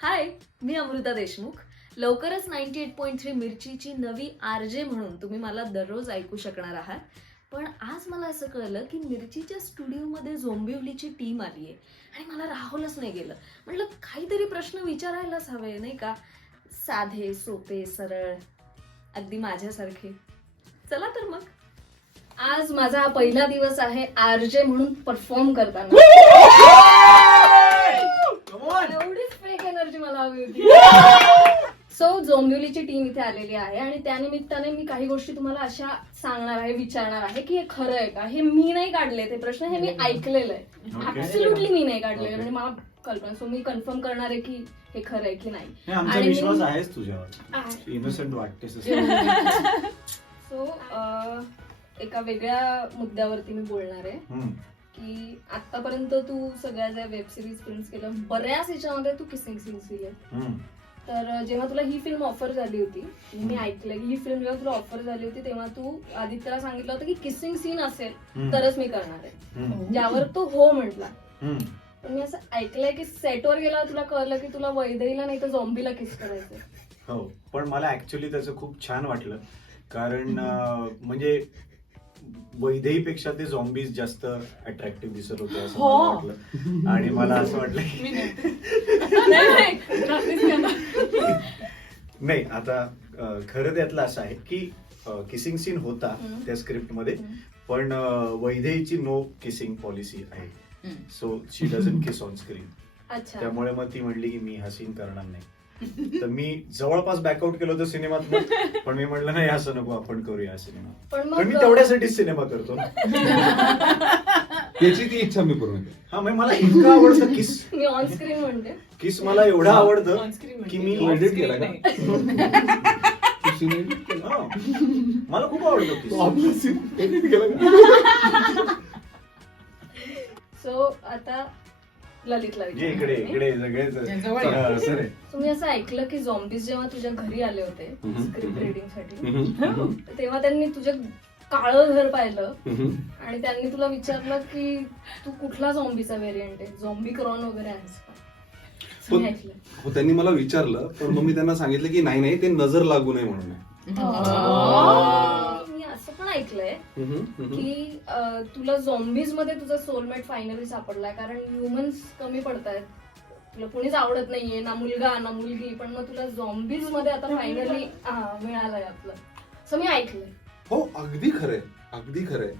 हाय मी अमृता देशमुख. लवकरच ninety eight point three मिरचीची नवी आर जे म्हणून तुम्ही मला दररोज ऐकू शकणार आहात. पण आज मला असं कळलं की मिरचीच्या स्टुडिओमध्ये झोंबिवलीची टीम आली आहे आणि मला राहवलंच नाही गेलं. म्हटलं काहीतरी प्रश्न विचारायलाच हवे नाही का? साधे सोपे सरळ अगदी माझ्यासारखे. चला तर मग. आज माझा हा पहिला दिवस आहे आर जे म्हणून परफॉर्म करताना एवढीच फेक एनर्जी मला हवी होती सो जोंबिवलीची टीम इथे आलेली आहे आणि त्यानिमित्ताने मी काही गोष्टी तुम्हाला अशा सांगणार आहे विचारणार आहे की हे खरं आहे का हे मी नाही काढले ते प्रश्न हे मी ऐकलेलं आहे. ऍब्सोल्युटली मी नाही काढलेलं Okay. म्हणजे मला कल्पना सो मी कन्फर्म करणार आहे की हे खरं आहे की नाही आमचा विश्वास आहेच तुझ्यावर. इनोसेंट सो एका वेगळ्या मुद्द्यावरती मी बोलणार आहे. की आतापर्यंत तू सगळ्या ज्या वेब सिरीज फिल्म्स केल्या बऱ्याच ह्याच्यामध्ये तू किसिंग सीन्स दिले. तर जेव्हा तुला ही फिल्म ऑफर झाली होती मी ऐकलं की ही फिल्म जेव्हा तुला ऑफर झाली होती तेव्हा तू आदित्यला सांगितलं होतं की किसिंग सीन असेल. तरच मी करणार आहे. ज्यावर तो हो म्हटला. पण मी असं ऐकलंय की सेटवर गेला तुला कळलं की तुला वैदईला नाही तर झॉम्बीला किस करायचं हो पण मला ऍक्च्युली त्याचं खूप छान वाटलं कारण म्हणजे वैदेहीपेक्षा ते झॉम्बीज जास्त अट्रॅक्टिव्ह दिसत होते असं हो. वाटलं. आणि मला असं वाटलं की- नाही आता अं, खरं त्यातलं असं आहे की किसिंग सीन होता हम्म. त्या स्क्रिप्टमध्ये. पण अं, वैदेहीची नो किसिंग पॉलिसी आहे. So she doesn't kiss on screen अच्छा. त्यामुळे मग ती म्हणली की मी हा सीन करणार नाही. तर मी जवळपास बॅकआउट केलं होतं सिनेमात. पण मी म्हटलं नाही असं नको आपण करूया सिनेमा पण मी तेवढ्यासाठीच सिनेमा करतो. त्याची ती इच्छा मी पूर्ण केली हा म्हणजे मला इतकं आवडतं किस मी ऑन स्क्रीन म्हणते किस मला एवढं आवडतं की मी on-screen केला? हा. मला खूप आवडतं? सो आता ललितला ये इकडे इकडे सगळेच जवळ ये. हा, सर आहे. तुम्ही असं ऐकलं की झॉम्बीज जेव्हा तुझ्या घरी आले होते हम्म. स्क्रिप्ट रिडिंगसाठी हम्म. तेव्हा त्यांनी तुझं काळं घर पाहिलं हम्म. आणि त्यांनी तुला विचारलं की तू कुठला झॉम्बीचा व्हेरियंट आहे झॉम्बी क्रॉन वगैरे आहेस का ऐकलं हो त्यांनी मला विचारलं पण मग मी त्यांना सांगितलं की नाही नाही ते नजर लागू नये म्हणून आहे. ऐकलंय. की अं, तुला झॉम्बीजमध्ये तुझा सोलमेट फायनली सापडलाय कारण ह्युमन्स कमी पडतायत. तुला कोणीच आवडत नाहीये ना मुलगा ना मुलगी पण मग तुला झॉम्बीजमध्ये आता फायनली मिळालंय आपलं. असं मी ऐकलंय. हो अगदी खरंय अगदी खरंय.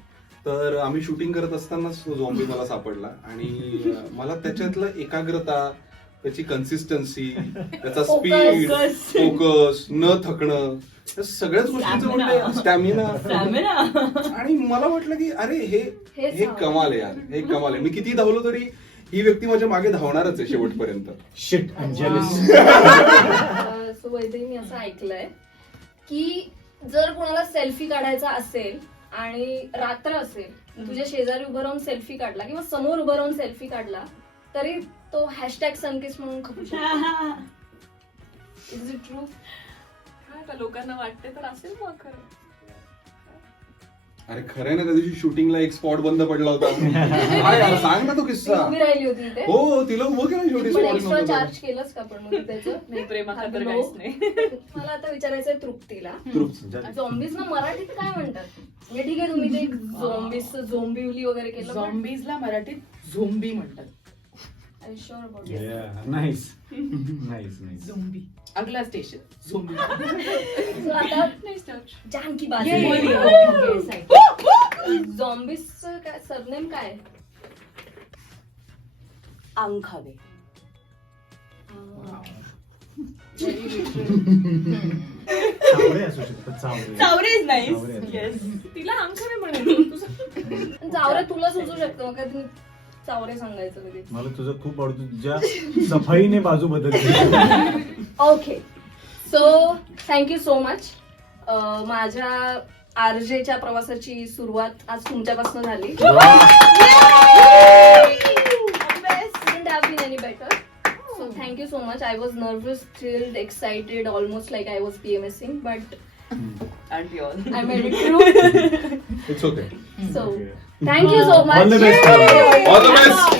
तर आम्ही शूटिंग करत असतानाच तो झॉम्बी मला सापडला आणि अं, मला त्याच्यातलं एकाग्रता त्याची कन्सिस्टन्सी त्याचा स्पीड. फोकस न थकणं या सगळ्याच गोष्टींचं. म्हणजे स्टॅमिना. आणि मला वाटलं की अरे हे हे. कमाल आहे यार हे कमाल आहे मी किती धावलो तरी ही व्यक्ती माझ्या मागे धावणारच आहे शेवटपर्यंत jealous. सो वैद्य मी असं ऐकलंय की जर कोणाला सेल्फी काढायचा असेल आणि रात्र असेल तुझ्या शेजारी उभं राहून सेल्फी काढला किंवा समोर उभं राहून सेल्फी काढला तरी तो हॅशटॅग सनकिस म्हणून खपू शकतो. इज इट ट्रू आता लोकांना वाटते तर असेल मग खरं. अरे खरं ना त्या दिवशी शूटिंगला एक स्पॉट बंद पडला होता. काय यार सांग ना तो किस्सा. उभी राहिली होती इथे. हो तिला उभं केलं शेवटी पण एक्स्ट्रा बंद चार्ज केलंच का पण मग त्याचं? नाही तर No. काहीच नाही. मला आता विचारायचंय तृप्तीला. झॉम्बीज ना मराठीत काय म्हणतात? म्हणजे ठीक आहे तुम्ही ते झॉम्बीज झोंबिवली वगैरे केलं पण झॉम्बीजला मराठीत झोंबी म्हणतात. You sure about it? Yeah, nice. Nice, nice. Zombie अगला स्टेशन झोंबी So आता झॉम्बीजचं काय सरनेम काय? आहे? चावडे असू शकतात चावडे. चावरे आहे. येस तिला अंखावे म्हणेल तुझं चावरे तुला सुचू शकतं मग सांगायचं मला तुझं खूप आवडतं. ज्या सफाईने बाजू बदल okay so thank you so much माझ्या आरजेच्या प्रवासाची सुरुवात आज तुमच्यापासून झाली. Thank you so much I was nervous thrilled excited almost like I was P M S but I made it so thank you so much Adamız.